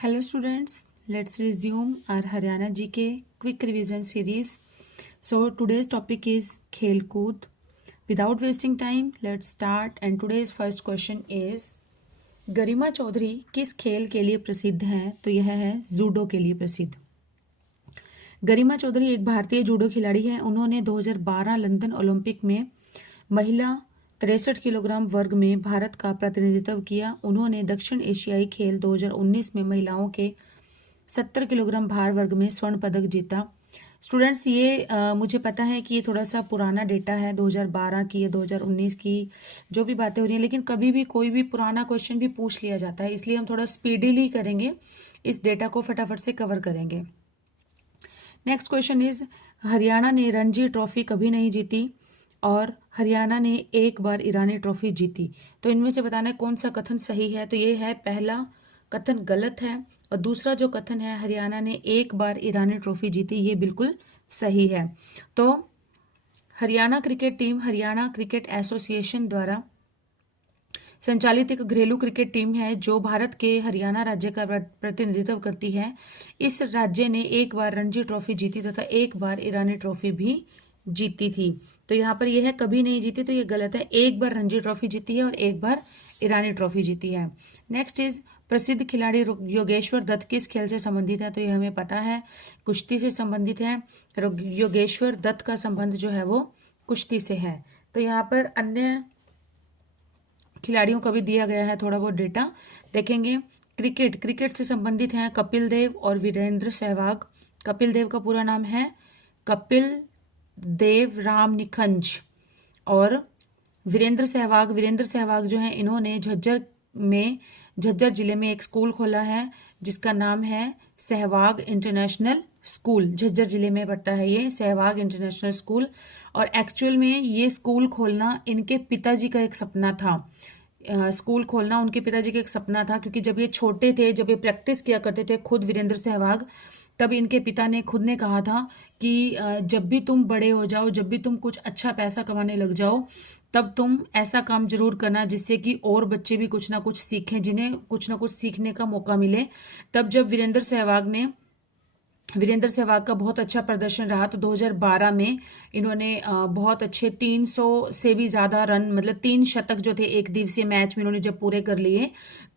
Hello students, let's resume our Haryana GK quick revision series. So today's topic is Khel Kood. Without wasting time, let's start and today's first question is गरिमा चौधरी किस खेल के लिए प्रसिद्ध हैं? तो यह है जूडो के लिए प्रसिद्ध। गरिमा चौधरी एक भारतीय जूडो खिलाड़ी हैं। उन्होंने 2012 लंदन ओलंपिक में महिला 63 किलोग्राम वर्ग में भारत का प्रतिनिधित्व किया। उन्होंने दक्षिण एशियाई खेल 2019 में महिलाओं के 70 किलोग्राम भार वर्ग में स्वर्ण पदक जीता। स्टूडेंट्स ये मुझे पता है कि ये थोड़ा सा पुराना डेटा है, 2012 की या 2019 की जो भी बातें हो रही हैं, लेकिन कभी भी कोई भी पुराना क्वेश्चन भी पूछ लिया जाता है, इसलिए हम थोड़ा स्पीडीली करेंगे, इस डेटा को फटाफट से कवर करेंगे। नेक्स्ट क्वेश्चन इज हरियाणा ने रणजी ट्रॉफी कभी नहीं जीती और हरियाणा ने एक बार ईरानी ट्रॉफी जीती। तो इनमें से बताना है कौन सा कथन सही है। तो ये है पहला कथन गलत है और दूसरा जो कथन है हरियाणा ने एक बार ईरानी ट्रॉफी जीती, ये बिल्कुल सही है। तो Haryana cricket team Haryana cricket association द्वारा संचालित एक घरेलू क्रिकेट टीम है जो भारत के हरियाणा राज्य का प्रतिनिधित्व करती है। इस राज्य ने एक बार रणजी ट्रॉफी जीती तथा एक बार ईरानी ट्रॉफी भी जीती थी। तो यहाँ पर यह है कभी नहीं जीती, तो ये गलत है। एक बार रणजी ट्रॉफी जीती है और एक बार ईरानी ट्रॉफी जीती है। नेक्स्ट इज प्रसिद्ध खिलाड़ी योगेश्वर दत्त किस खेल से संबंधित है? तो ये हमें पता है कुश्ती से संबंधित है। योगेश्वर दत्त का संबंध जो है वो कुश्ती से है। तो यहाँ पर अन्य खिलाड़ियों का भी दिया गया है, थोड़ा बहुत डेटा देखेंगे। क्रिकेट से संबंधित हैं कपिल देव और वीरेंद्र सहवाग। कपिल देव का पूरा नाम है कपिल देव राम निखंज और वीरेंद्र सहवाग जो है इन्होंने झज्जर जिले में एक स्कूल खोला है जिसका नाम है सहवाग इंटरनेशनल स्कूल। झज्जर जिले में पड़ता है ये सहवाग इंटरनेशनल स्कूल। और एक्चुअल में ये स्कूल खोलना इनके पिताजी का एक सपना था। स्कूल खोलना उनके पिताजी का एक सपना था, क्योंकि जब ये छोटे थे, जब ये प्रैक्टिस किया करते थे खुद वीरेंद्र सहवाग, तब इनके पिता ने खुद ने कहा था कि जब भी तुम बड़े हो जाओ, जब भी तुम कुछ अच्छा पैसा कमाने लग जाओ, तब तुम ऐसा काम जरूर करना जिससे कि और बच्चे भी कुछ ना कुछ सीखें, जिन्हें कुछ ना कुछ सीखने का मौका मिले। तब जब वीरेंद्र सहवाग का बहुत अच्छा प्रदर्शन रहा तो 2012 में इन्होंने बहुत अच्छे 300 से भी ज़्यादा रन, मतलब 3 शतक जो थे एक दिवसीय मैच में इन्होंने जब पूरे कर लिए,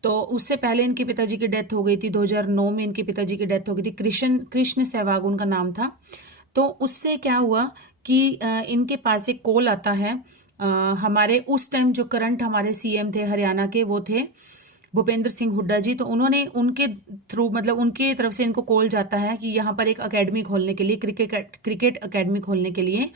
तो उससे पहले इनके पिताजी की डेथ हो गई थी। 2009 में इनके पिताजी की डेथ हो गई थी। कृष्ण सहवाग उनका नाम था। तो उससे क्या हुआ कि इनके पास एक कॉल आता है। हमारे उस टाइम जो करंट हमारे सीएम थे हरियाणा के, वो थे भूपेंद्र सिंह हुड्डा जी। तो उन्होंने उनके थ्रू, मतलब उनके तरफ से इनको कॉल जाता है कि यहाँ पर एक अकेडमी खोलने के लिए, क्रिकेट अकेडमी खोलने के लिए,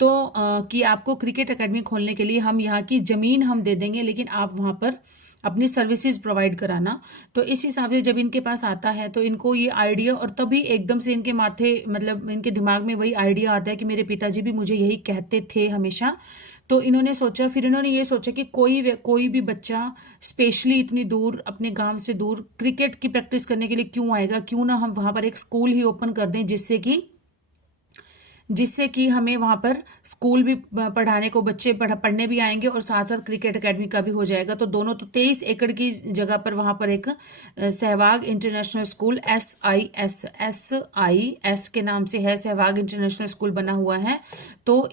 तो कि आपको क्रिकेट अकेडमी खोलने के लिए हम यहाँ की ज़मीन हम दे देंगे, लेकिन आप वहाँ पर अपनी सर्विसेज प्रोवाइड कराना। तो इस हिसाब से जब इनके पास आता है तो इनको ये आइडिया, और तभी एकदम से इनके माथे, मतलब इनके दिमाग में वही आइडिया आता है कि मेरे पिताजी भी मुझे यही कहते थे हमेशा। तो इन्होंने ये सोचा कि कोई भी बच्चा स्पेशली इतनी दूर, अपने गांव से दूर क्रिकेट की प्रैक्टिस करने के लिए क्यों आएगा, क्यों ना हम वहां पर एक स्कूल ही ओपन कर दें, जिससे कि हमें वहां पर स्कूल भी पढ़ाने को बच्चे पढ़ने भी आएंगे और साथ साथ क्रिकेट एकेडमी का भी हो जाएगा। तो दोनों, तो 23 एकड़ की जगह पर वहां पर एक सहवाग इंटरनेशनल स्कूल SIS के नाम से है, सहवाग इंटरनेशनल स्कूल बना हुआ है। तो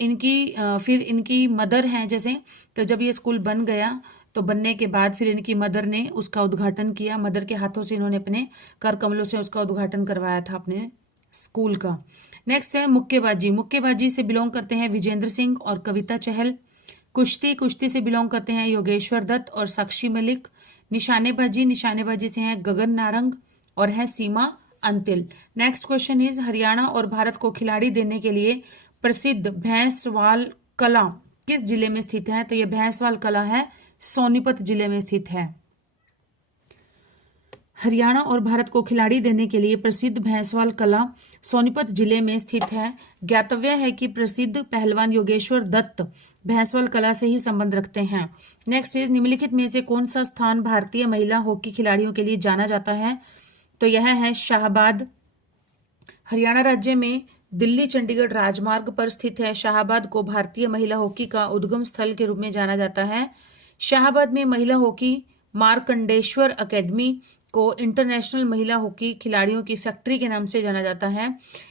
फिर इनकी मदर हैं जैसे, तो जब ये स्कूल बन गया तो बनने के बाद फिर इनकी मदर ने उसका उद्घाटन किया। मदर के हाथों से इन्होंने अपने कर कमलों से उसका उद्घाटन करवाया था अपने स्कूल का। नेक्स्ट है मुक्केबाजी से बिलोंग करते हैं विजेंद्र सिंह और कविता चहल। कुश्ती से बिलोंग करते हैं योगेश्वर दत्त और साक्षी मलिक। निशानेबाजी से हैं गगन नारंग और है Seema Antil. Next question is Haryana और भारत को खिलाड़ी देने के लिए प्रसिद्ध भैंसवाल कला किस जिले में स्थित है? तो यह भैंसवाल कला है सोनीपत जिले में स्थित है। हरियाणा और भारत को खिलाड़ी देने के लिए प्रसिद्ध भैंसवाल कला सोनीपत जिले में स्थित है। ज्ञातव्य है कि प्रसिद्ध पहलवान योगेश्वर दत्त भैंसवाल कला से ही संबंध रखते हैं। नेक्स्ट इज निम्नलिखित में से कौन सा स्थान भारतीय महिला हॉकी खिलाड़ियों के लिए जाना जाता है? तो यह है शाहबाद। हरियाणा राज्य में दिल्ली चंडीगढ़ राजमार्ग पर स्थित है। शाहबाद को भारतीय महिला हॉकी का उद्गम स्थल के रूप में जाना जाता है। शाहबाद में महिला हॉकी मार्कंडेश्वर अकेडमी, को इंटरनेशनल महिला हॉकी खिलाड़ियों की फैक्ट्री के नाम से जाना जाता है।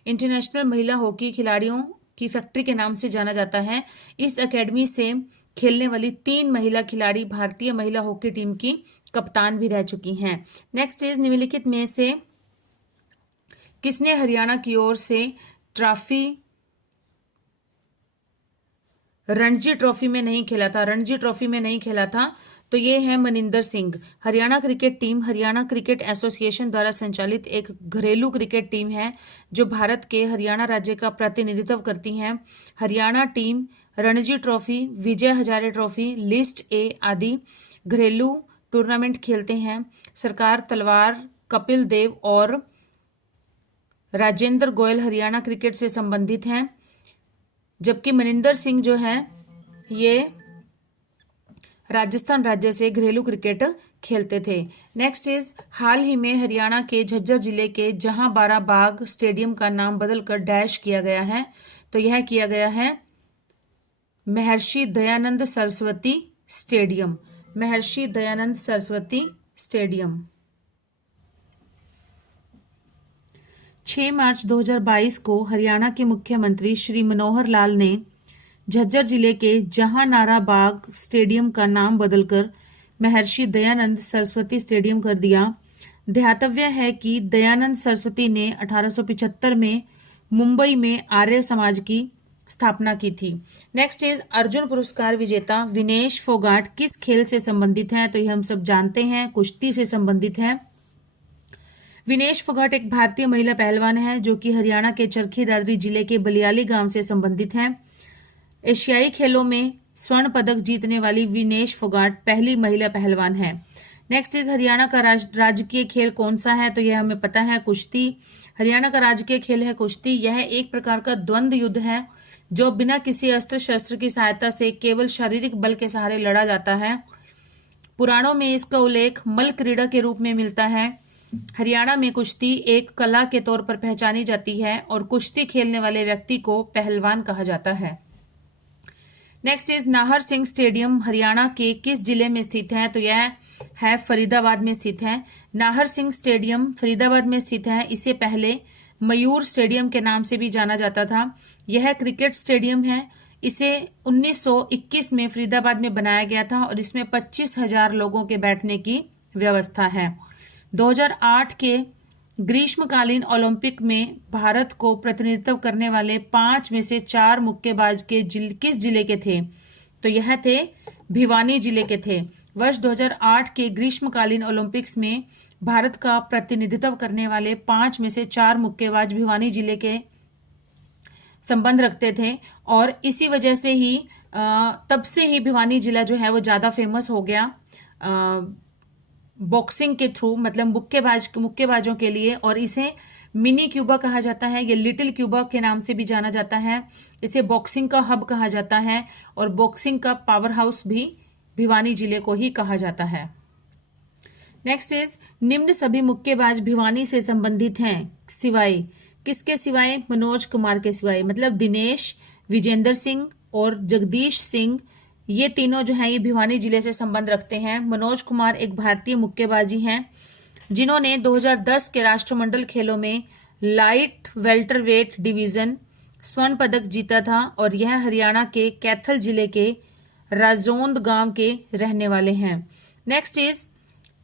इंटरनेशनल महिला हॉकी खिलाड़ियों की फैक्ट्री के नाम से जाना जाता है। इस एकेडमी से खेलने वाली 3 महिला खिलाड़ी भारतीय महिला हॉकी टीम की कप्तान भी रह चुकी हैं। नेक्स्ट इज निम्नलिखित में से किसने हरियाणा की ओर से रणजी ट्रॉफी में नहीं खेला था? रणजी ट्रॉफी में नहीं खेला था तो ये है Maninder Singh. Haryana cricket team Haryana cricket association द्वारा संचालित एक घरेलू क्रिकेट टीम है जो भारत के हरियाणा राज्य का प्रतिनिधित्व करती है। Haryana team Ranji trophy, Vijay Hazare trophy, list A आदि घरेलू टूर्नामेंट खेलते हैं। सरकार तलवार, कपिल देव और राजेंद्र गोयल हरियाणा क्रिकेट से संबंधित हैं, जबकि मनिंदर सिंह जो है ये राजस्थान राज्य से घरेलू क्रिकेट खेलते थे। नेक्स्ट इज हाल ही में हरियाणा के झज्जर जिले के जहां 12 बाग स्टेडियम का नाम बदलकर डैश किया गया है, तो यह किया गया है महर्षि दयानंद सरस्वती स्टेडियम। महर्षि दयानंद सरस्वती स्टेडियम। 6 मार्च 2022 को हरियाणा के मुख्यमंत्री श्री मनोहर लाल ने झज्जर जिले के जहांनारा बाग स्टेडियम का नाम बदलकर महर्षि दयानंद सरस्वती स्टेडियम कर दिया। ध्यातव्य है कि दयानंद सरस्वती ने 1875 में मुंबई में आर्य समाज की स्थापना की थी। नेक्स्ट इज अर्जुन पुरस्कार विजेता विनेश फोगाट किस खेल से संबंधित हैं? तो ये हम सब जानते हैं, कुश्ती से संबंधित है। विनेश फोगाट एक भारतीय महिला पहलवान है जो कि हरियाणा के चरखी दादरी जिले के बलियाली गांव से संबंधित है। एशियाई खेलों में स्वर्ण पदक जीतने वाली विनेश फोगाट पहली महिला पहलवान है। नेक्स्ट इज हरियाणा का राजकीय खेल कौन सा है? तो यह हमें पता है, कुश्ती। हरियाणा का राजकीय खेल है कुश्ती। यह एक प्रकार का द्वंद्व युद्ध है जो बिना किसी अस्त्र शस्त्र की सहायता से केवल शारीरिक बल के सहारे लड़ा जाता है। पुराणों में इसका उल्लेख मल्ल क्रीड़ा के रूप में मिलता है। हरियाणा में कुश्ती एक कला के तौर पर पहचानी जाती है और कुश्ती खेलने वाले व्यक्ति को पहलवान कहा जाता है। Next is Nahar Singh stadium Haryana के किस जिले में स्थित है? तो यह है फरीदाबाद में स्थित है। नाहर सिंह स्टेडियम फरीदाबाद में स्थित है। इसे पहले मयूर स्टेडियम के नाम से भी जाना जाता था। यह क्रिकेट स्टेडियम है। इसे 1921 में फरीदाबाद में बनाया गया था और इसमें 25,000 लोगों के बैठने की व्यवस्था है। 2008 के ग्रीष्मकालीन ओलंपिक में भारत को प्रतिनिधित्व करने वाले 5 में से 4 मुक्केबाज किस जिले के थे? तो यह थे भिवानी जिले के थे। वर्ष 2008 के ग्रीष्मकालीन ओलंपिक्स में भारत का प्रतिनिधित्व करने वाले 5 में से 4 मुक्केबाज भिवानी जिले के संबंध रखते थे और इसी वजह से ही तब से ही भिवानी जिला जो है वो ज्यादा फेमस हो गया बॉक्सिंग के थ्रू, मतलब मुक्केबाजों के लिए। और इसे मिनी क्यूबा कहा जाता है, ये लिटिल क्यूबा के नाम से भी जाना जाता है। इसे बॉक्सिंग का हब कहा जाता है और बॉक्सिंग का पावर हाउस भी भिवानी जिले को ही कहा जाता है। नेक्स्ट इज निम्न सभी मुक्केबाज भिवानी से संबंधित हैं सिवाय किसके? सिवाय मनोज कुमार के सिवाय, मतलब दिनेश, विजेंद्र सिंह और जगदीश सिंह, ये तीनों जो हैं ये भिवानी जिले से संबंध रखते हैं। मनोज कुमार एक भारतीय मुक्केबाजी हैं जिन्होंने 2010 के राष्ट्रमंडल खेलों में लाइट वेल्टरवेट डिवीजन स्वर्ण पदक जीता था और यह हरियाणा के कैथल जिले के राजौंद गांव के रहने वाले हैं। नेक्स्ट इज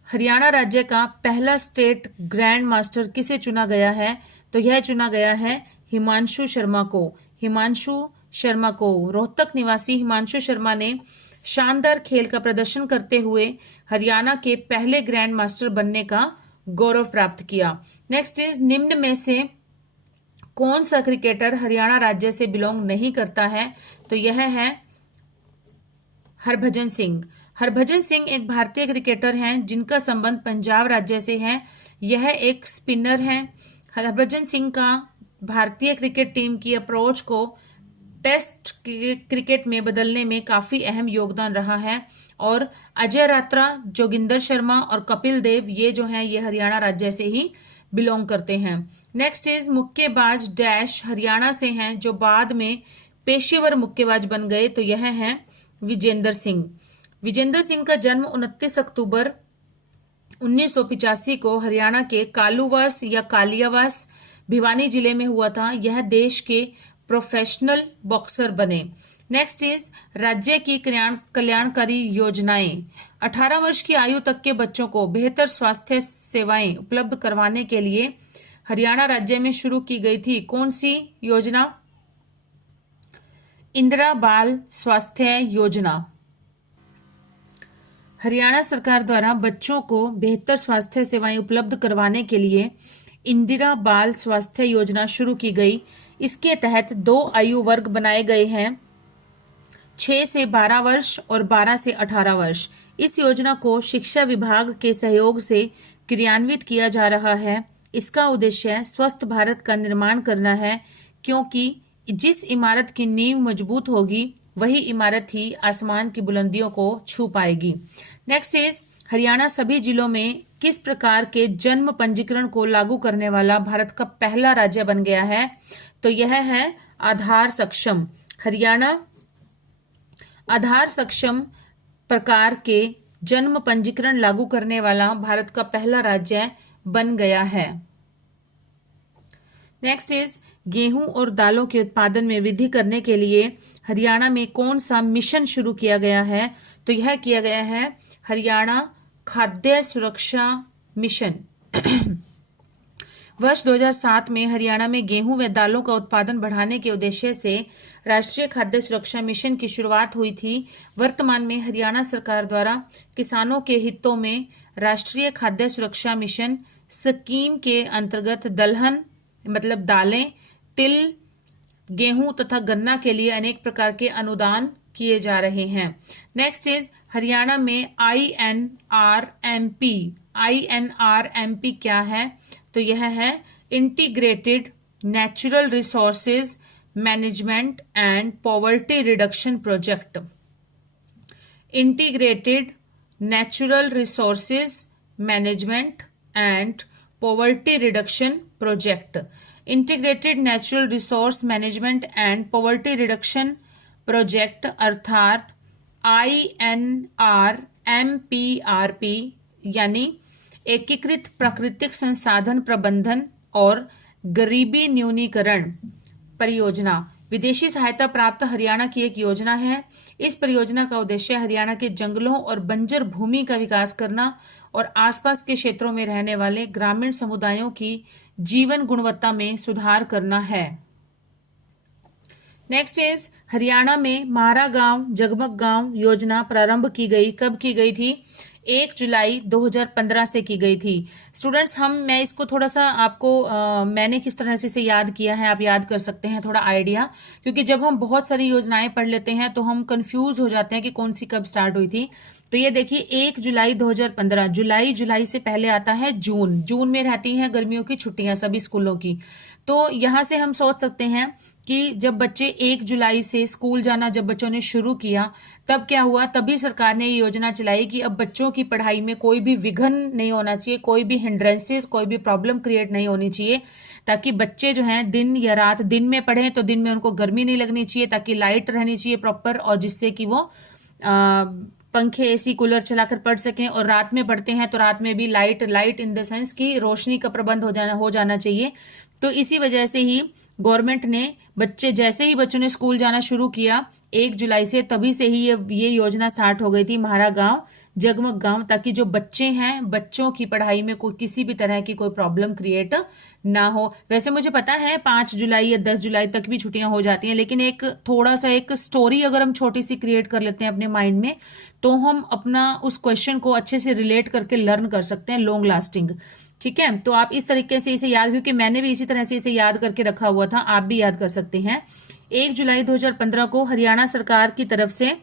हरियाणा राज्य का पहला स्टेट ग्रैंड मास्टर किसे चुना गया है? तो यह चुना गया है हिमांशु शर्मा को। हिमांशु शर्मा को रोहतक निवासी हिमांशु शर्मा ने शानदार खेल का प्रदर्शन करते हुए हरियाणा के पहले ग्रैंड मास्टर बनने का गौरव प्राप्त किया। नेक्स्ट इज निम्न में से कौन सा क्रिकेटर हरियाणा राज्य से बिलोंग नहीं करता है? तो यह है हरभजन सिंह। हरभजन सिंह एक भारतीय क्रिकेटर हैं जिनका संबंध पंजाब राज्य से है। यह एक स्पिनर हैं। हरभजन सिंह का भारतीय क्रिकेट टीम की अप्रोच को टेस्ट क्रिकेट में बदलने में काफी अहम योगदान रहा है। और अजय रात्रा, जोगिंदर शर्मा और कपिल देव ये जो हैं ये हरियाणा राज्य से ही बिलोंग करते हैं। नेक्स्ट इज मुक्केबाज डैश हरियाणा से हैं जो बाद में पेशेवर मुक्केबाज बन गए, तो यह है विजेंद्र सिंह। विजेंद्र सिंह का जन्म 29 अक्टूबर 1985 को हरियाणा के कालूवास या कालियावास भिवानी जिले में हुआ था। यह देश के प्रोफेशनल बॉक्सर बने। नेक्स्ट इज राज्य की कल्याणकारी योजनाएं। 18 वर्ष की आयु तक के बच्चों को बेहतर स्वास्थ्य सेवाएं उपलब्ध करवाने के लिए हरियाणा राज्य में शुरू की गई थी कौन सी योजना? इंदिरा बाल स्वास्थ्य योजना। हरियाणा सरकार द्वारा बच्चों को बेहतर स्वास्थ्य सेवाएं उपलब्ध करवाने के लिए इंदिरा बाल स्वास्थ्य योजना शुरू की गई। इसके तहत 2 आयु वर्ग बनाए गए हैं, 6 से 12 वर्ष और 12 से 18 वर्ष। इस योजना को शिक्षा विभाग के सहयोग से क्रियान्वित किया जा रहा है। इसका उद्देश्य स्वस्थ भारत का निर्माण करना है, क्योंकि जिस इमारत की नींव मजबूत होगी वही इमारत ही आसमान की बुलंदियों को छू पाएगी। नेक्स्ट इज हरियाणा सभी जिलों में किस प्रकार के जन्म पंजीकरण को लागू करने वाला भारत का पहला राज्य बन गया है? तो यह है आधार सक्षम। हरियाणा आधार सक्षम प्रकार के जन्म पंजीकरण लागू करने वाला भारत का पहला राज्य बन गया है। नेक्स्ट इज गेहूं और दालों के उत्पादन में वृद्धि करने के लिए हरियाणा में कौन सा मिशन शुरू किया गया है? तो यह किया गया है हरियाणा खाद्य सुरक्षा मिशन। वर्ष 2007 में हरियाणा में गेहूं व दालों का उत्पादन बढ़ाने के उद्देश्य से राष्ट्रीय खाद्य सुरक्षा मिशन की शुरुआत हुई थी। वर्तमान में हरियाणा सरकार द्वारा किसानों के हितों में राष्ट्रीय खाद्य सुरक्षा मिशन स्कीम के अंतर्गत दलहन मतलब दालें, तिल, गेहूं तथा गन्ना के लिए अनेक प्रकार के अनुदान किए जा रहे हैं। नेक्स्ट इज हरियाणा में INRMP क्या है? तो यह है integrated natural resources management and poverty reduction project. Integrated natural resources management and poverty reduction project. Integrated natural resource management and poverty reduction project अर्थात INRMPRP यानी एकीकृत प्राकृतिक संसाधन प्रबंधन और गरीबी न्यूनीकरण परियोजना विदेशी सहायता प्राप्त हरियाणा की एक योजना है। इस परियोजना का उद्देश्य हरियाणा के जंगलों और बंजर भूमि का विकास करना और आसपास के क्षेत्रों में रहने वाले ग्रामीण समुदायों की जीवन गुणवत्ता में सुधार करना है। नेक्स्ट इज हरियाणा में म्हारा गांव जगमग गांव योजना प्रारंभ की गई। कब की गई थी? 1 जुलाई 2015 से की गई थी। स्टूडेंट्स मैं इसको थोड़ा सा आपको मैंने किस तरह से इसे याद किया है आप याद कर सकते हैं थोड़ा आइडिया, क्योंकि जब हम बहुत सारी योजनाएं पढ़ लेते हैं तो हम कंफ्यूज हो जाते हैं कि कौन सी कब स्टार्ट हुई थी। तो ये देखिए 1 जुलाई 2015, जुलाई से पहले आता है जून में रहती हैं गर्मियों की छुट्टियां सभी स्कूलों की। तो यहाँ से हम सोच सकते हैं कि जब बच्चे 1 जुलाई से स्कूल जाना जब बच्चों ने शुरू किया तब क्या हुआ, तभी सरकार ने ये योजना चलाई कि अब बच्चों की पढ़ाई में कोई भी विघन नहीं होना चाहिए, कोई भी हिंड्रेंसेस कोई भी प्रॉब्लम क्रिएट नहीं होनी चाहिए, ताकि बच्चे जो हैं दिन या रात, दिन में पढ़ें तो दिन में उनको गर्मी नहीं लगनी चाहिए, ताकि लाइट रहनी चाहिए प्रॉपर, और जिससे कि वो पंखे एसी कूलर चलाकर पढ़ सकें, और रात में पढ़ते हैं तो रात में भी लाइट इन द सेंस की रोशनी का प्रबंध हो जाना चाहिए। तो इसी वजह से ही गवर्नमेंट ने जैसे ही बच्चों ने स्कूल जाना शुरू किया 1 जुलाई से, तभी से ही ये योजना स्टार्ट हो गई थी म्हारा गांव जगमग गांव, ताकि जो बच्चे हैं बच्चों की पढ़ाई में कोई किसी भी तरह की कोई प्रॉब्लम क्रिएट ना हो। वैसे मुझे पता है 5 जुलाई या 10 जुलाई तक भी छुट्टियां हो जाती हैं, लेकिन एक थोड़ा सा एक स्टोरी अगर हम छोटी सी क्रिएट कर लेते हैं अपने माइंड में तो हम अपना उस क्वेश्चन को अच्छे से रिलेट करके लर्न कर सकते हैं, लॉन्ग लास्टिंग। ठीक है, तो आप इस तरीके से इसे याद, क्योंकि मैंने भी इसी तरह से इसे याद करके रखा हुआ था, आप भी याद कर सकते हैं। 1 जुलाई 2015 को हरियाणा सरकार की तरफ से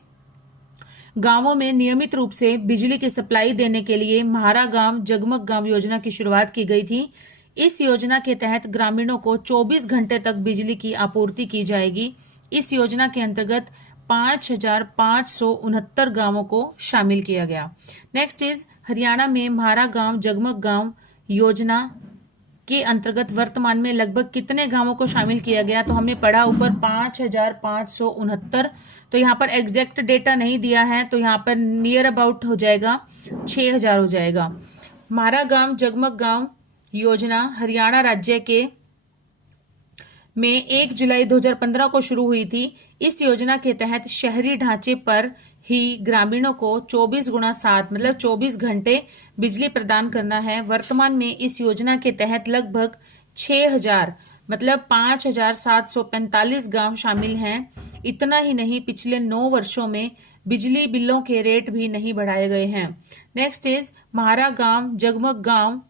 गांवों में नियमित रूप से बिजली की सप्लाई देने के लिए म्हारा गांव जगमग गांव योजना की शुरुआत की गई थी। इस योजना के तहत ग्रामीणों को 24 घंटे तक बिजली की आपूर्ति की जाएगी। इस योजना के अंतर्गत 5,569 गांवों को शामिल किया गया। नेक्स्ट इज हरियाणा में म्हारा गांव जगमग गांव योजना के अंतर्गत वर्तमान में लगभग कितने गांवों को शामिल किया गया? तो हमने पढ़ा ऊपर 5,569, तो यहाँ पर एग्जैक्ट डेटा नहीं दिया है, तो यहाँ पर नियर अबाउट हो जाएगा 6,000 हो जाएगा। म्हारा गांव जगमग गांव योजना हरियाणा राज्य के में 1 जुलाई 2015 को शुरू हुई थी। इस योजना के तहत शहरी ढांचे पर ही ग्रामीणों को 24x7 मतलब 24 घंटे बिजली प्रदान करना है। वर्तमान में इस योजना के तहत लगभग 6000 मतलब 5745 गांव शामिल हैं। इतना ही नहीं, पिछले 9 वर्षों में बिजली बिलों के रेट भी नहीं बढ़ाए गए हैं। नेक्स्ट इज म्हारा गांव जगमग गांव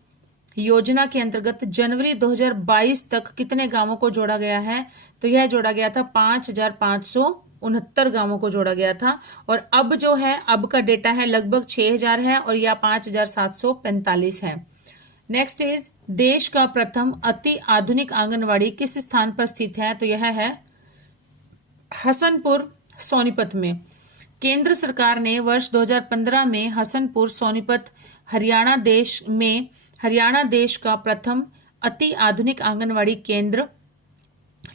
योजना के अंतर्गत जनवरी 2022 तक कितने गांवों को जोड़ा गया है? तो यह जोड़ा गया था 5569 गांवों को जोड़ा गया था। और अब जो है, अब का डेटा है लगभग 6000 है और यह 5745 है। नेक्स्ट इज देश का प्रथम अति आधुनिक आंगनवाड़ी किस स्थान पर स्थित है? तो यह है हसनपुर सोनीपत में। केंद्र सरकार ने वर्ष 2015 में हसनपुर सोनीपत हरियाणा देश का प्रथम अति आधुनिक आंगनवाड़ी केंद्र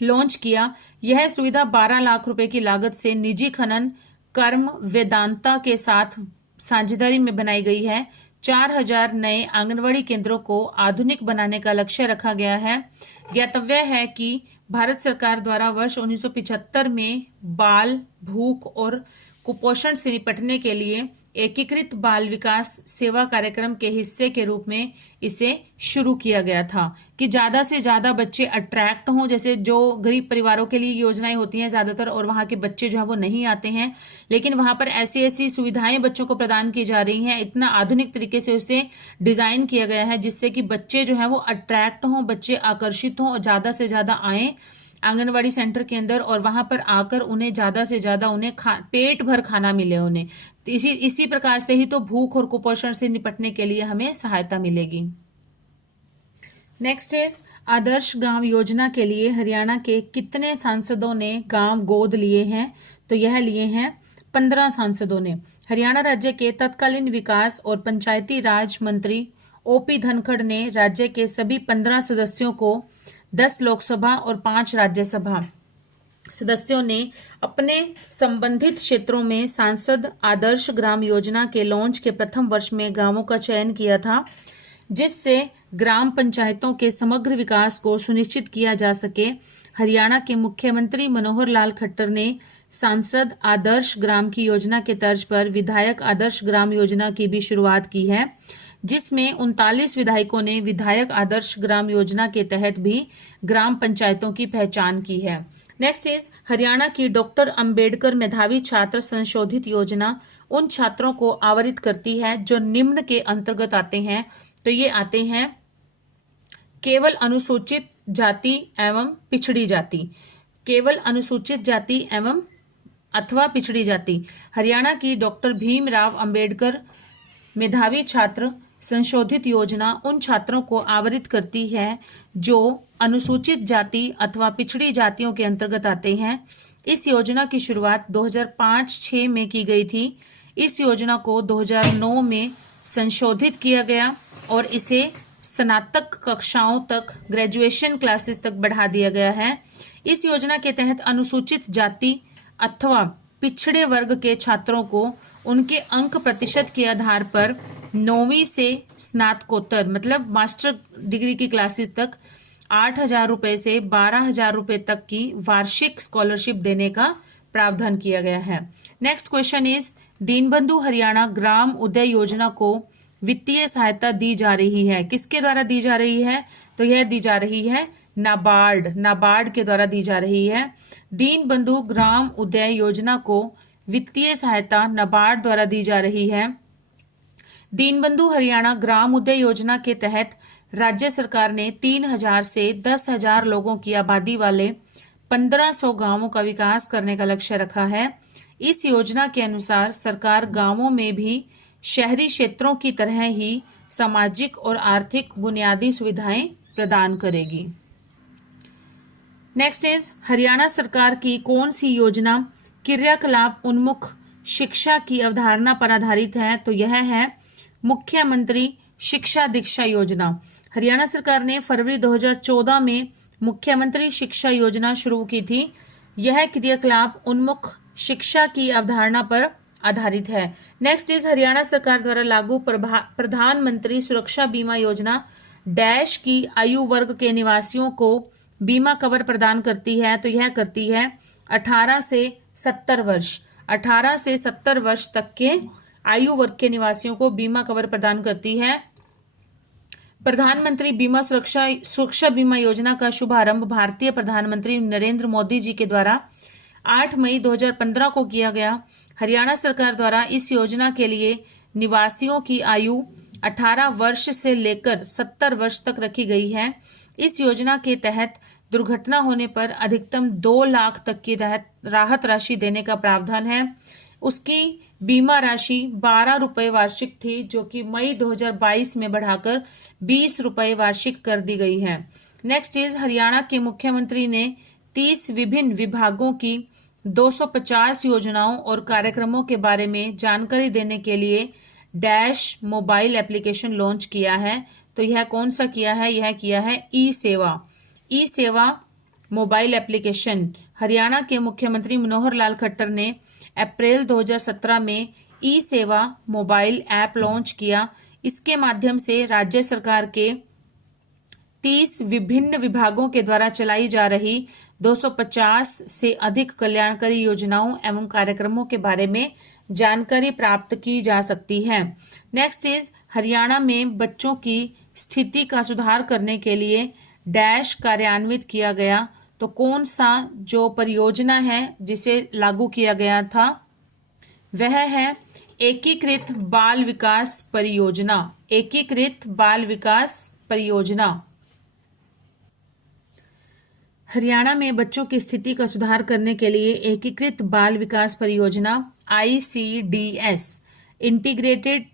लॉन्च किया। यह सुविधा 12 लाख रुपए की लागत से निजी खनन कर्म वेदांता के साथ साझेदारी में बनाई गई है। 4000 नए आंगनवाड़ी केंद्रों को आधुनिक बनाने का लक्ष्य रखा गया है। ज्ञातव्य है कि भारत सरकार द्वारा वर्ष 1975 में बाल भूख और कुपोषण से निपटने के लिए एकीकृत बाल विकास सेवा कार्यक्रम के हिस्से के रूप में इसे शुरू किया गया था कि ज्यादा से ज्यादा बच्चे अट्रैक्ट हों। जैसे जो गरीब परिवारों के लिए योजनाएं होती हैं ज्यादातर, और वहां के बच्चे जो है वो नहीं आते हैं, लेकिन वहां पर ऐसी ऐसी सुविधाएं बच्चों को प्रदान की जा रही हैं। इतना आधुनिक तरीके से उसे डिजाइन किया गया है जिससे कि बच्चे जो है वो अट्रैक्ट हों, बच्चे आकर्षित हों और ज्यादा से ज्यादा आए आंगनवाड़ी सेंटर के अंदर, और वहां पर आकर उन्हें ज्यादा से ज्यादा उन्हें पेट भर खाना मिले उन्हें। तो इसी प्रकार से ही तो भूख और कुपोषण से निपटने के लिए हमें सहायता मिलेगी। नेक्स्ट इज आदर्श गांव योजना के लिए हरियाणा के कितने सांसदों ने गांव गोद लिए हैं? तो यह लिए हैं 15 सांसदों ने। हरियाणा राज्य के तत्कालीन विकास और पंचायती राज मंत्री ओपी धनखड़ ने राज्य के सभी 15 सदस्यों को 10 लोकसभा और 5 राज्यसभा सदस्यों ने अपने संबंधित क्षेत्रों में सांसद आदर्श ग्राम योजना के लॉन्च के प्रथम वर्ष में गांवों का चयन किया था, जिससे ग्राम पंचायतों के समग्र विकास को सुनिश्चित किया जा सके। हरियाणा के मुख्यमंत्री मनोहर लाल खट्टर ने सांसद आदर्श ग्राम की योजना के तर्ज पर विधायक आदर्श ग्राम योजना की भी शुरुआत की है, जिसमें 39 विधायकों ने विधायक आदर्श ग्राम योजना के तहत भी ग्राम पंचायतों की पहचान की है। नेक्स्ट इज हरियाणा की डॉक्टर अंबेडकर मेधावी छात्र संशोधित योजना उन छात्रों को आवरित करती है जो निम्न के अंतर्गत आते हैं। तो ये आते हैं केवल अनुसूचित जाति एवं पिछड़ी जाति, केवल अनुसूचित जाति एवं अथवा पिछड़ी जाति। हरियाणा की डॉक्टर भीमराव अंबेडकर मेधावी छात्र संशोधित योजना उन छात्रों को आवरित करती है जो अनुसूचित जाति अथवा पिछड़ी जातियों के अंतर्गत आते हैं। इस योजना की शुरुआत 2005-6 में की गई थी। इस योजना को 2009 में संशोधित किया गया और इसे स्नातक कक्षाओं तक, ग्रेजुएशन क्लासेस तक बढ़ा दिया गया है। इस योजना के तहत अनुसूचित जाति अथवा पिछड़े वर्ग के छात्रों को उनके अंक प्रतिशत के आधार पर 9वीं से स्नातकोत्तर मतलब मास्टर डिग्री की क्लासेस तक 8,000 रुपए से 12,000 रुपए तक की वार्षिक स्कॉलरशिप देने का प्रावधान किया गया है। Next question is Deenbandhu Haryana Gram Uday Yojana को वित्तीय सहायता दी जा रही है, किसके द्वारा दी जा रही है? तो यह दी जा रही है नाबार्ड के द्वारा दी जा रही है। दीनबंधु ग्राम उदय योजना को वित्तीय सहायता नाबार्ड द्वारा दी जा रही है। दीनबंधु हरियाणा ग्राम उदय योजना के तहत राज्य सरकार ने 3,000 से 10,000 लोगों की आबादी वाले 1,500 गांवों का विकास करने का लक्ष्य रखा है। इस योजना के अनुसार सरकार गांवों में भी शहरी क्षेत्रों की तरह ही सामाजिक और आर्थिक बुनियादी सुविधाएं प्रदान करेगी। नेक्स्ट इज हरियाणा सरकार की कौन सी योजना क्रियाकलाप उन्मुख शिक्षा की अवधारणा पर आधारित है? तो यह है मुख्यमंत्री शिक्षा दीक्षा योजना। हरियाणा सरकार ने फरवरी 2014 में मुख्यमंत्री शिक्षा योजना शुरू की थी। यह क्रियाकलाप उन्मुख शिक्षा की अवधारणा पर आधारित है। नेक्स्ट इज हरियाणा सरकार द्वारा लागू प्रधानमंत्री सुरक्षा बीमा योजना डैश की आयु वर्ग के निवासियों को बीमा कवर प्रदान करती है, तो यह करती है 18 से 70 वर्ष। 18 से 70 वर्ष तक के आयु वर्ग के निवासियों को बीमा कवर प्रदान करती है। प्रधानमंत्री बीमा सुरक्षा बीमा योजना का शुभारंभ भारतीय प्रधानमंत्री नरेंद्र मोदी जी के द्वारा 8 मई 2015 को किया गया। हरियाणा सरकार द्वारा इस योजना के लिए निवासियों की आयु 18 वर्ष से लेकर 70 वर्ष तक रखी गई है। इस योजना के तहत दुर्घटना होने पर अधिकतम 2 लाख तक की राहत राशि देने का प्रावधान है। उसकी बीमा राशि 12 रुपए वार्षिक थी, जो कि मई 2022 में बढ़ाकर 20 रुपए वार्षिक कर दी गई है। नेक्स्ट इज हरियाणा के मुख्यमंत्री ने 30 विभिन्न विभागों की 250 योजनाओं और कार्यक्रमों के बारे में जानकारी देने के लिए डैश मोबाइल एप्लीकेशन लॉन्च किया है। तो यह कौन सा किया है? यह किया है ई सेवा मोबाइल एप्लीकेशन। हरियाणा के मुख्यमंत्री मनोहर लाल खट्टर ने अप्रैल 2017 में ई सेवा मोबाइल ऐप लॉन्च किया। इसके माध्यम से राज्य सरकार के 30 विभिन्न विभागों के द्वारा चलाई जा रही 250 से अधिक कल्याणकारी योजनाओं एवं कार्यक्रमों के बारे में जानकारी प्राप्त की जा सकती है। नेक्स्ट इज हरियाणा में बच्चों की स्थिति का सुधार करने के लिए डैश कार्यान्वित किया गया। तो कौन सा जो परियोजना है जिसे लागू किया गया था, वह है एकीकृत बाल विकास परियोजना। एकीकृत बाल विकास परियोजना। हरियाणा में बच्चों की स्थिति का सुधार करने के लिए एकीकृत बाल विकास परियोजना ICDS integrated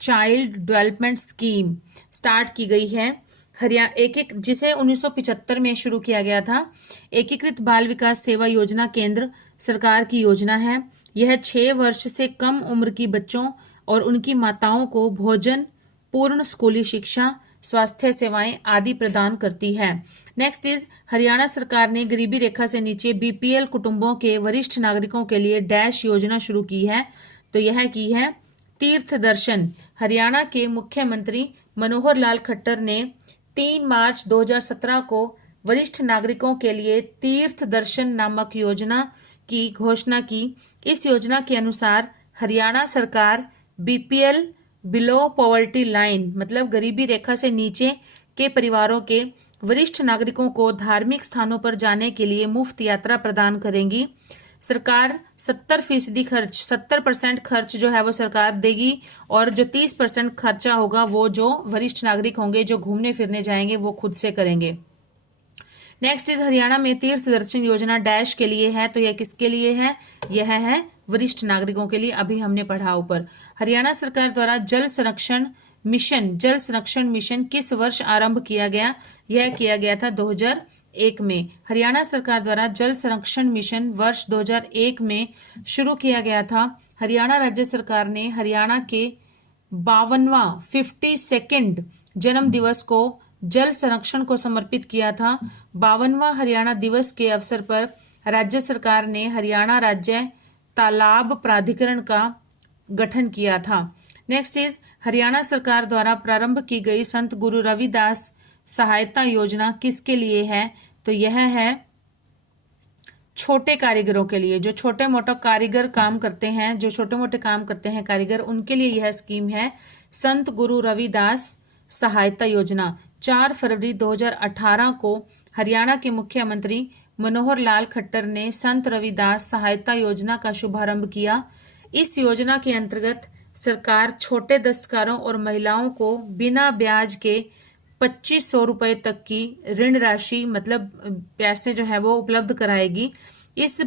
child development scheme start की गई है। जिसे 1975 में शुरू किया गया था। एकीकृत बाल विकास सेवा योजना केंद्र सरकार की योजना है। यह 6 वर्ष से कम उम्र की बच्चों और उनकी माताओं को भोजन, पूर्ण स्कूली शिक्षा, स्वास्थ्य सेवाएं आदि प्रदान करती है। नेक्स्ट इज हरियाणा सरकार ने गरीबी रेखा से नीचे BPL कुटुंबों के वरिष्ठ नागरिकों के लिए डैश योजना शुरू की है। तो यह की है तीर्थ दर्शन। हरियाणा के मुख्यमंत्री मनोहर लाल खट्टर ने 3 मार्च 2017 को वरिष्ठ नागरिकों के लिए तीर्थ दर्शन नामक योजना की घोषणा की। इस योजना के अनुसार हरियाणा सरकार BPL बिलो पॉवर्टी लाइन मतलब गरीबी रेखा से नीचे के परिवारों के वरिष्ठ नागरिकों को धार्मिक स्थानों पर जाने के लिए मुफ्त यात्रा प्रदान करेंगी। सरकार 70% खर्च जो है वो सरकार देगी और जो 30% खर्चा होगा वो जो वरिष्ठ नागरिक होंगे जो घूमने फिरने जाएंगे वो खुद से करेंगे। नेक्स्ट इज हरियाणा में तीर्थ दर्शन योजना डैश के लिए है। तो यह किसके लिए है? यह है वरिष्ठ नागरिकों के लिए। अभी हमने पढ़ा ऊपर। हरियाणा सरकार द्वारा जल संरक्षण मिशन किस वर्ष आरंभ किया गया? यह किया गया था 2001 में। हरियाणा सरकार द्वारा जल संरक्षण मिशन वर्ष 2001 में शुरू किया गया था। हरियाणा राज्य सरकार ने हरियाणा के 52वां 52nd जन्म दिवस को जल संरक्षण को समर्पित किया था। 52वां हरियाणा दिवस के अवसर पर राज्य सरकार ने हरियाणा राज्य तालाब प्राधिकरण का गठन किया था। नेक्स्ट इज हरियाणा सरकार द्वारा प्रारंभ की गई संत गुरु रविदास सहायता योजना किसके लिए है? तो यह है छोटे कारीगरों के लिए। जो छोटे मोटे कारीगर काम करते हैं, जो छोटे मोटे काम करते हैं कारीगर, उनके लिए यह स्कीम है संत गुरु रविदास सहायता योजना। 4 फरवरी 2018 को हरियाणा के मुख्यमंत्री मनोहर लाल खट्टर ने संत रविदास सहायता योजना का शुभारंभ किया। इस योजना के अंतर्गत सरकार छोटे दस्तकारों और महिलाओं को बिना ब्याज के 2500 रुपए तक की ऋण राशि मतलब पैसे जो है वो उपलब्ध कराएगी। इस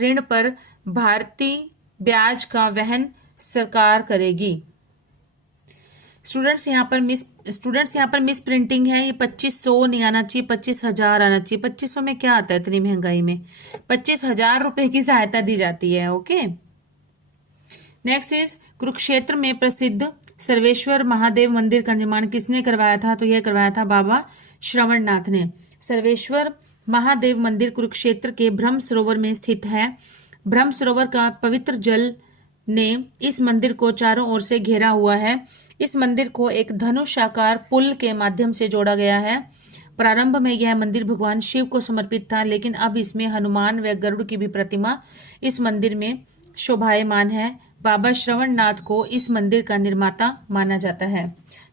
ऋण पर भारतीय ब्याज का वहन सरकार करेगी। स्टूडेंट्स यहाँ पर मिस प्रिंटिंग है। ये 2500 नहीं आना चाहिए, 25,000 आना चाहिए। 2500 में क्या आता है इतनी महंगाई में? 25,000 रुपए की सहायता दी जाती है। ओके। नेक्स्ट इज कुरुक्षेत्र में प्रसिद्ध सर्वेश्वर महादेव मंदिर का निर्माण किसने करवाया था? तो यह करवाया था बाबा श्रवणनाथ ने। सर्वेश्वर महादेव मंदिर कुरुक्षेत्र के ब्रह्म सरोवर में स्थित है। ब्रह्म सरोवर का पवित्र जल ने इस मंदिर को चारों ओर से घेरा हुआ है। इस मंदिर को एक धनुषाकार पुल के माध्यम से जोड़ा गया है। प्रारंभ में यह मंदिर भगवान शिव को समर्पित था, लेकिन अब इसमें हनुमान व गरुड़ की भी प्रतिमा इस मंदिर में शोभायमान है। बाबा श्रवणनाथ को इस मंदिर का निर्माता माना जाता है।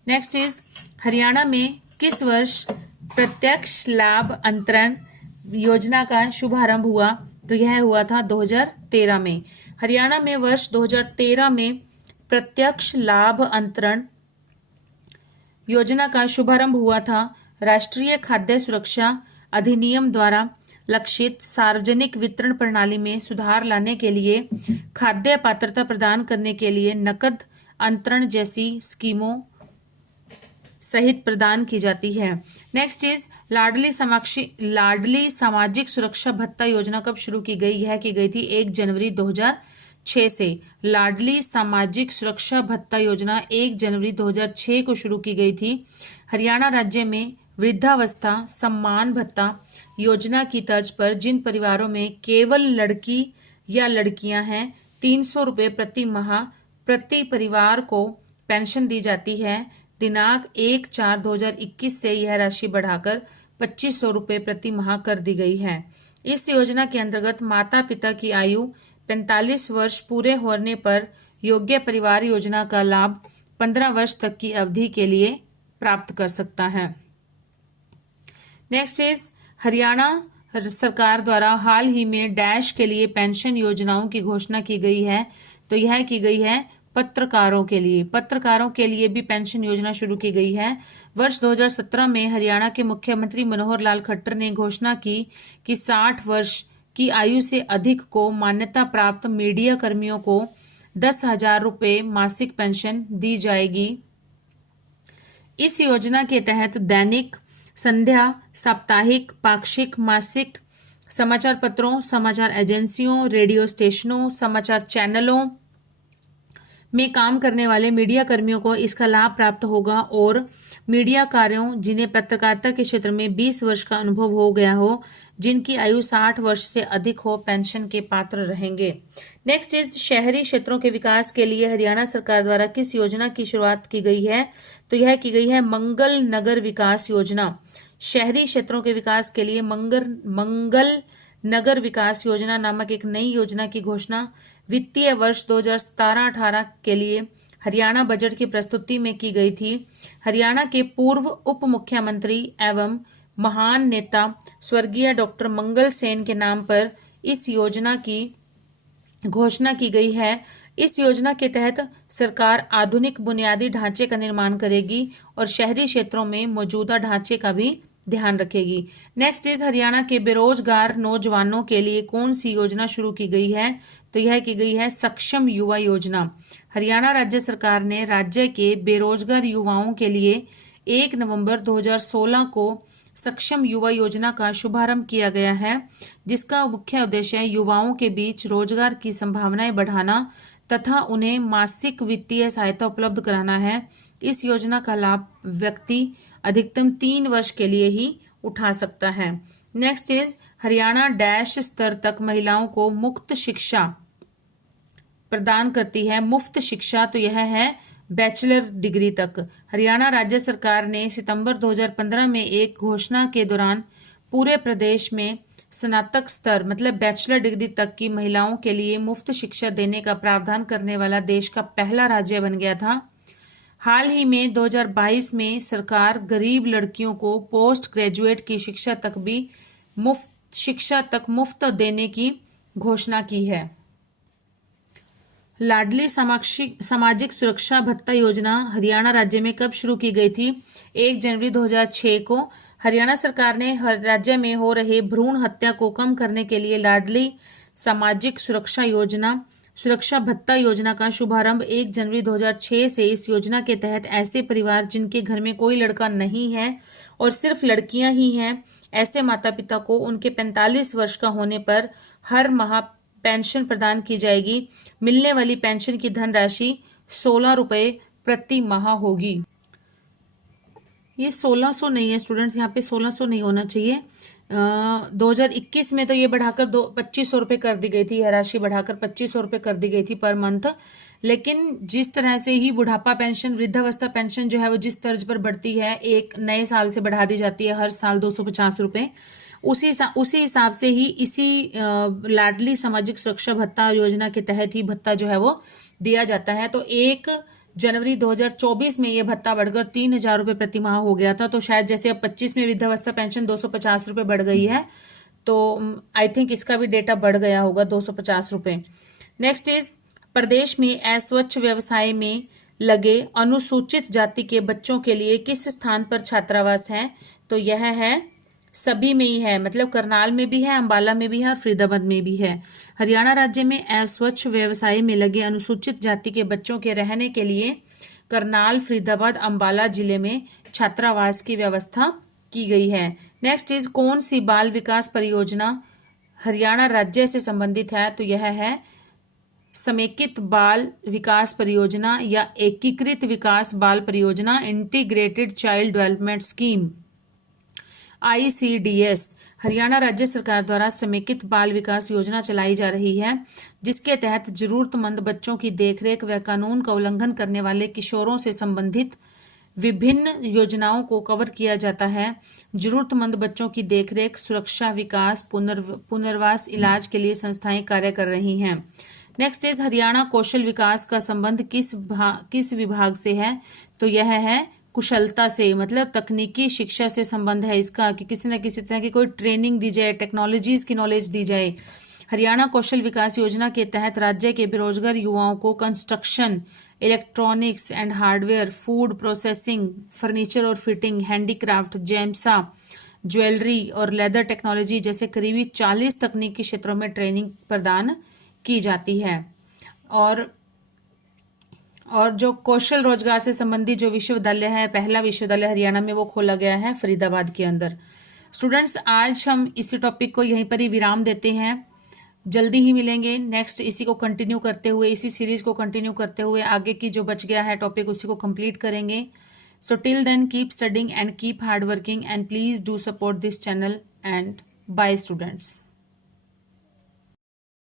नेक्स्ट इज हरियाणा में किस वर्ष प्रत्यक्ष लाभ अंतरण योजना का शुभारंभ हुआ? तो यह हुआ था 2013 में। हरियाणा में वर्ष 2013 में प्रत्यक्ष लाभ अंतरण योजना का शुभारंभ हुआ था। राष्ट्रीय खाद्य सुरक्षा अधिनियम द्वारा लक्षित सार्वजनिक वितरण प्रणाली में सुधार लाने के लिए खाद्य पात्रता प्रदान करने के लिए नकद अंतरण जैसी स्कीमों सहित प्रदान की जाती है। नेक्स्ट इज लाडली सामाजिक सुरक्षा भत्ता योजना कब शुरू की गई? यह की गई थी 1 जनवरी 2006 से। लाडली सामाजिक सुरक्षा भत्ता योजना 1 जनवरी 2006 को शुरू की गई थी। हरियाणा राज्य में वृद्धावस्था सम्मान भत्ता योजना की तर्ज पर जिन परिवारों में केवल लड़की या लड़कियां हैं 300 रुपये प्रति माह प्रति परिवार को पेंशन दी जाती है। दिनांक 1/4/2021 से यह राशि बढ़ाकर 2500 रुपये प्रति माह कर दी गई है। इस योजना के अंतर्गत माता पिता की आयु 45 वर्ष पूरे होने पर योग्य परिवार योजना का लाभ 15 वर्ष तक की अवधि के लिए प्राप्त कर सकता है। नेक्स्ट इज हरियाणा सरकार द्वारा हाल ही में डैश के लिए पेंशन योजनाओं की घोषणा की गई है। तो यह की गई है पत्रकारों के लिए भी पेंशन योजना शुरू की गई है। वर्ष 2017 में हरियाणा के मुख्यमंत्री मनोहर लाल खट्टर ने घोषणा की कि 60 वर्ष की आयु से अधिक को मान्यता प्राप्त मीडिया कर्मियों को 10,000 रुपये मासिक पेंशन दी जाएगी। इस योजना के तहत दैनिक, संध्या, साप्ताहिक, पाक्षिक, मासिक समाचार पत्रों, समाचार एजेंसियों, रेडियो स्टेशनों, समाचार चैनलों में काम करने वाले मीडिया कर्मियों को इसका लाभ प्राप्त होगा और मीडिया कार्यों जिन्हें पत्रकारिता के क्षेत्र में 20 वर्ष का अनुभव हो गया हो, जिनकी आयु 60 वर्ष से अधिक हो, पेंशन के पात्र रहेंगे। नेक्स्ट इज शहरी क्षेत्रों के विकास के लिए हरियाणा सरकार द्वारा किस योजना की शुरुआत की गई है? तो यह की गई है मंगल नगर विकास योजना। शहरी क्षेत्रों के विकास के लिए मंगल नगर विकास योजना नामक एक नई योजना की घोषणा वित्तीय वर्ष 2017-18 के लिए हरियाणा बजट की प्रस्तुति में की गई थी। हरियाणा के पूर्व उप मुख्यमंत्री एवं महान नेता स्वर्गीय डॉक्टर मंगल सेन के नाम पर इस योजना की घोषणा की गई है। इस योजना के तहत सरकार आधुनिक बुनियादी ढांचे का निर्माण करेगी और शहरी क्षेत्रों में मौजूदा ढांचे का भी ध्यान रखेगी। नेक्स्ट इज हरियाणा के बेरोजगार नौजवानों के लिए कौन सी योजना शुरू की गई है? तो यह की गई है सक्षम युवा योजना। हरियाणा राज्य सरकार ने राज्य के बेरोजगार युवाओं के लिए 1 नवंबर 2016 को सक्षम युवा योजना का शुभारंभ किया गया है, जिसका मुख्य उद्देश्य युवाओं के बीच रोजगार की संभावनाएं बढ़ाना तथा उन्हें मासिक वित्तीय सहायता उपलब्ध कराना है। इस योजना का लाभ व्यक्ति अधिकतम 3 वर्ष के लिए ही उठा सकता है। नेक्स्ट इज हरियाणा डैश स्तर तक महिलाओं को मुफ्त शिक्षा प्रदान करती है। मुफ्त शिक्षा तो यह है बैचलर डिग्री तक। हरियाणा राज्य सरकार ने सितंबर 2015 में एक घोषणा के दौरान पूरे प्रदेश में स्नातक स्तर मतलब बैचलर डिग्री तक की महिलाओं के लिए मुफ्त शिक्षा देने का प्रावधान करने वाला देश का पहला राज्य बन गया था। हाल ही में 2022 में सरकार गरीब लड़कियों को पोस्ट ग्रेजुएट की शिक्षा तक मुफ्त देने की घोषणा की है। लाडली सामाजिक सुरक्षा भत्ता योजना हरियाणा राज्य में कब शुरू की गई थी? 1 जनवरी 2006 को। हरियाणा सरकार ने राज्य में हो रहे भ्रूण हत्या को कम करने के लिए लाडली सामाजिक सुरक्षा भत्ता योजना का शुभारंभ 1 जनवरी 2006 से। इस योजना के तहत ऐसे परिवार जिनके घर में कोई लड़का नहीं है और सिर्फ लड़कियां ही हैं, ऐसे माता पिता को उनके 45 वर्ष का होने पर हर माह पेंशन प्रदान की जाएगी। मिलने वाली पेंशन की धनराशि 16 रुपये प्रति माह होगी। ये 1600 नहीं है स्टूडेंट्स, यहाँ पे 1600 नहीं होना चाहिए, 2021 में तो ये बढ़ाकर 2500 रुपये कर दी गई थी, यह राशि बढ़ाकर 2500 रुपये कर दी गई थी पर मंथ। लेकिन जिस तरह से ही बुढ़ापा पेंशन, वृद्धावस्था पेंशन जो है वो जिस तर्ज पर बढ़ती है, एक नए साल से बढ़ा दी जाती है हर साल 250 रुपये, उसी हिसाब से ही इसी लाडली सामाजिक सुरक्षा भत्ता योजना के तहत ही भत्ता जो है वो दिया जाता है। तो 1 जनवरी 2024 में ये भत्ता बढ़कर 3000 रुपये प्रति माह हो गया था। तो शायद जैसे अब 25 में वृद्धावस्था पेंशन 250 रुपये बढ़ गई है, तो आई थिंक इसका भी डेटा बढ़ गया होगा 250 रुपये। नेक्स्ट इज, प्रदेश में अस्वच्छ व्यवसाय में लगे अनुसूचित जाति के बच्चों के लिए किस स्थान पर छात्रावास है? तो यह है, सभी में ही है, मतलब करनाल में भी है, अंबाला में भी है और फरीदाबाद में भी है। हरियाणा राज्य में अस्वच्छ व्यवसाय में लगे अनुसूचित जाति के बच्चों के रहने के लिए करनाल, फरीदाबाद, अंबाला जिले में छात्रावास की व्यवस्था की गई है। नेक्स्ट इज, कौन सी बाल विकास परियोजना हरियाणा राज्य से संबंधित है? तो यह है समेकित बाल विकास परियोजना या एकीकृत विकास बाल परियोजना, integrated child development scheme, ICDS। Haryana राज्य सरकार द्वारा समेकित बाल विकास योजना चलाई जा रही है, जिसके तहत जरूरतमंद बच्चों की देखरेख व कानून का उल्लंघन करने वाले किशोरों से संबंधित विभिन्न योजनाओं को कवर किया जाता है। जरूरतमंद बच्चों की देखरेख, सुरक्षा, विकास, पुनर्वास, इलाज के लिए संस्थाएं कार्य कर रही हैं। नेक्स्ट इज, हरियाणा कौशल विकास का संबंध किस विभाग से है? तो यह है कुशलता से, मतलब तकनीकी शिक्षा से संबंध है इसका, कि किसी न किसी तरह की कोई ट्रेनिंग दी जाए, टेक्नोलॉजीज की नॉलेज दी जाए। हरियाणा कौशल विकास योजना के तहत राज्य के बेरोजगार युवाओं को construction, electronics and hardware, food processing, furniture और फिटिंग, हैंडीक्राफ्ट, जेम्सा, ज्वेलरी और लेदर टेक्नोलॉजी जैसे करीबी 40 तकनीकी क्षेत्रों में ट्रेनिंग प्रदान की जाती है। और जो कौशल रोजगार से संबंधित जो विश्वविद्यालय है, पहला विश्वविद्यालय हरियाणा में वो खोला गया है फरीदाबाद के अंदर। स्टूडेंट्स, आज हम इसी टॉपिक को यहीं पर ही विराम देते हैं, जल्दी ही मिलेंगे नेक्स्ट इसी को कंटिन्यू करते हुए, इसी सीरीज को कंटिन्यू करते हुए आगे की जो बच गया है टॉपिक उसी को कंप्लीट करेंगे। So till then keep studying and keep hard working and please do support this channel and bye students.